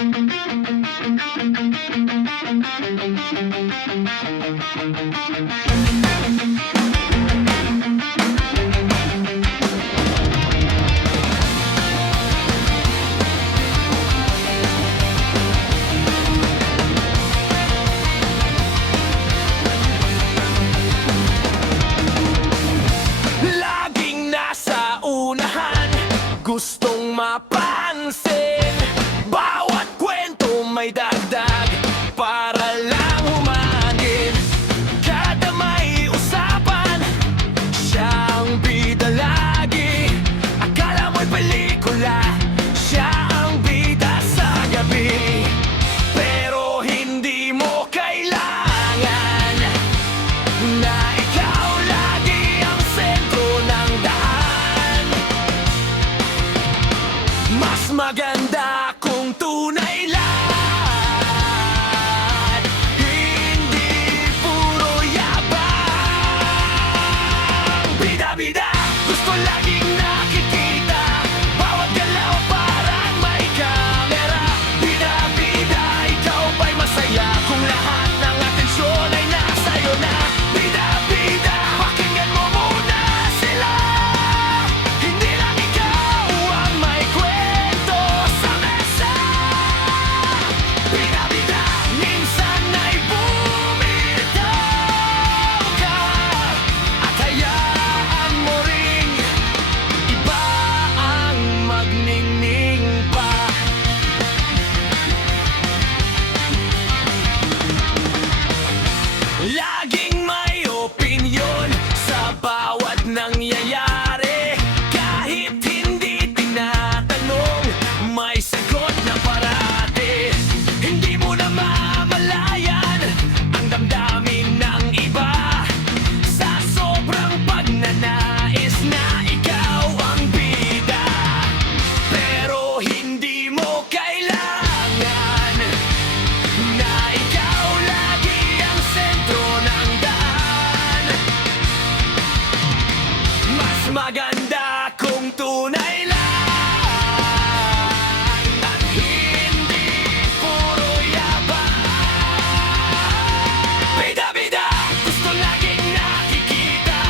Laging nasa unahan, gustong mapansin. Bawat kwento may dagdag para lang humangin. Kada may usapan, siya ang bida lagi. Akala mo'y pelikula, siya ang bida sa gabi. Pero hindi mo kailangan na ikaw lagi ang sentro ng daan. Mas maganda kung tunay lang, hindi puro yabang. Bida-bida, gusto laging nakikita, bawat galaw parang may kamera. Bida-bida, ikaw ba'y masaya kung lahat ng atensyon ay nasa'yo na? Bida-bida, pakinggan mo muna sila. Hindi lang ikaw ang may kwento sa mesa. Bida-bida, minsan ay bumitaw ka at hayaan mo ring iba ang magningning pa. Laging may opinyon sa bawat nangyayari. Kahit hindi tinatanong, may sagot na parati. Hindi mo na mamalayan ang damdamin ng iba sa sobrang pagnanais na ikaw ang bida. Pero hindi mo kailangan na ikaw lagi ang sentro ng daan. Mas maganda kung tunay lang at hindi puro yabang. Bida-bida, gusto laging nakikita,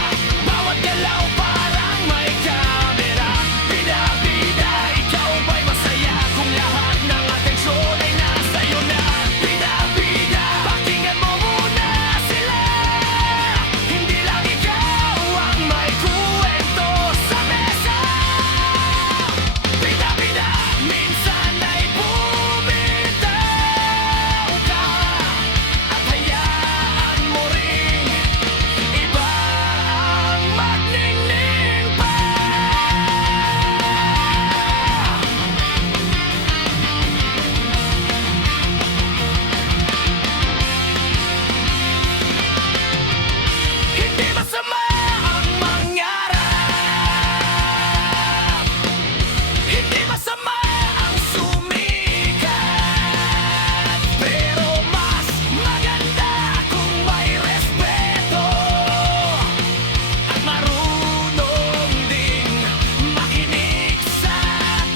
bawat galaw parang may kamera. Bida-bida, ikaw ba'y masaya kung lahat ng atensyon ay nasa'yo na? Bida-bida, pakinggan mo muna sila. Hindi lang ikaw ang may kwento sa mesa. Bida-bida, minsan ay bumitaw ka at hayaan mo ring iba ang magningning pa. Hindi masama ang mangarap, hindi masama ang sumikat. Pero mas maganda kung may respeto at marunong ding makinig sa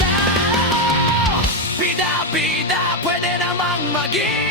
tao. Bida-bida, pwede namang maging